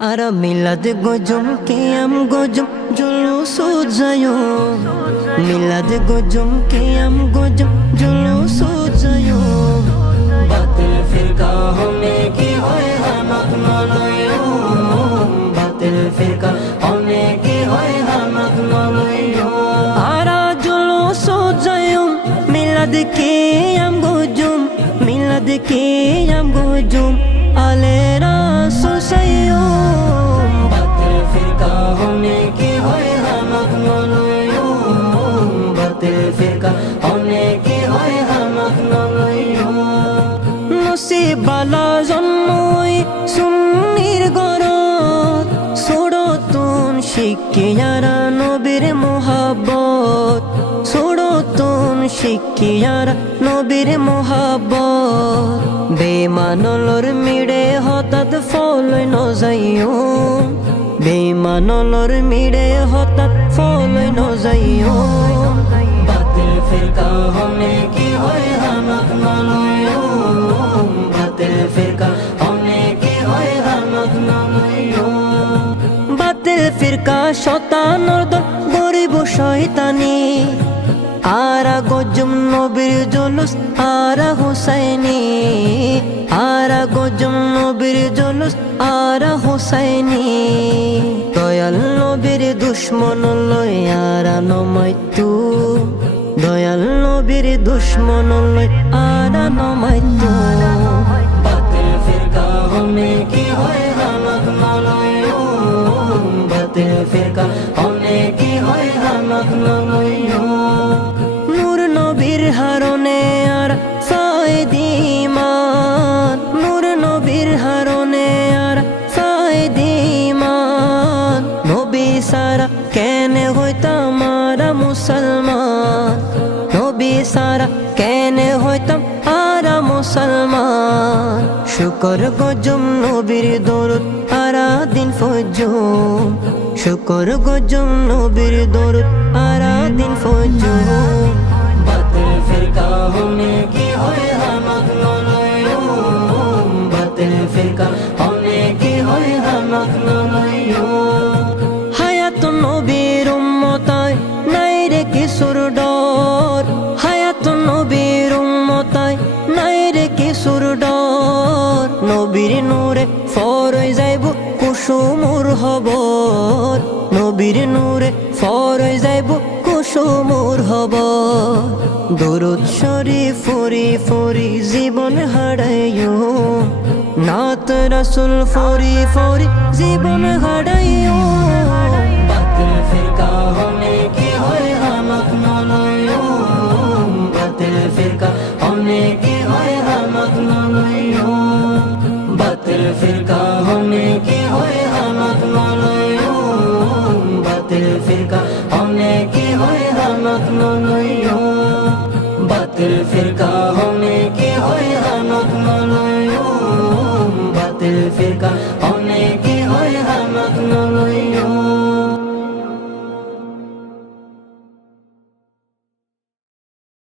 Ara milad gojum qiyam gojum julus jayo milad gojum qiyam gojum julus jayo batil firqa hone ki hoy hamak naloyo batil firqa hone ki hoy hamak naloyo ara julus jayo milad qiyam gojum alera susayo batil firqa hone ki hoy hamak naloyo batil firqa hone ki hoy hamak naloyo নসিবালা জন্মই সুন্নির গরত ছোড়তুন শিখিয়ারা নবীর মোহাব্বত ছোড়তুন শিখিয়ারা নবীর মোহাব্বত বেমানলর মিড়ে হঠাৎ ফলই নজাইও বেমানলর মিড়ে হঠাৎ ফলই নজাইও বাতিল ফিরকা হনে কি হয় হামাক নলয়ো বাতিল ফিরকা হনে কি হয় হামাক নলয়ো বাতিল ফিরকা শতানর দল গরিব শয়তানি আরা গজম নবীর জুলুস আরা হুসাইনি আরা গজম নবীর জুলুস আরা হুসাইনি দয়াল নবীর দুশ্মন লই আরা নমাইতু দয়াল নবীর দুশ্মন লই আরা নমাইতু বাতিল ফিরকা হনে কি হয় হামাক নলয়ো বাতিল ফিরকা হনে কি হয় হামাক নলয়ো নূর নবীর হারনে আর ফায়দিমান নূর নবীর হারনে আর ফায়দিমান নবী সারা কেনে হইতাম আরা মুসলমান নবী সারা কেনে হইতাম আরা মুসলমান শুকর গজম নবীর দরুদ আরা দিন ফজর শুকর গজম নবীর দরুদ আরা দিন ফজর বাতিল ফিরকা হনে কি হয় হামাক নলয়ো বাতিল ফিরকা হনে কি হয় হামাক নলয়ো হায়াত নবীর উম্মতায় নাই রে কিশোর ডর হায়াত নবীর উম্মতায় নাই রে কিশোর ডর নবীর নূরে ফরই যাইব কুসুমুর হবর নবীর নূরে ফরই যাইব কুসুমুর হবর দরুদ শরীফ ফরি ফরি জীবন হারাইও নাত রাসূল ফরি ফরি জীবন হারাইও বাতিল ফিরকা হনে কি হয় হামাক নলয়ো বাতিল ফিরকা হনে কি হয় হামাক নলয়ো বাতিল ফিরকা হনে কি হয় হামাক নলয়ো বাতিল ফিরকা হনে কি হয় হামাক নলয়ো বাতিল ফিরকা হনে কি হয় হামাক নলয়ো বাতিল ফিরকা হনে কি হয় হামাক নলয়ো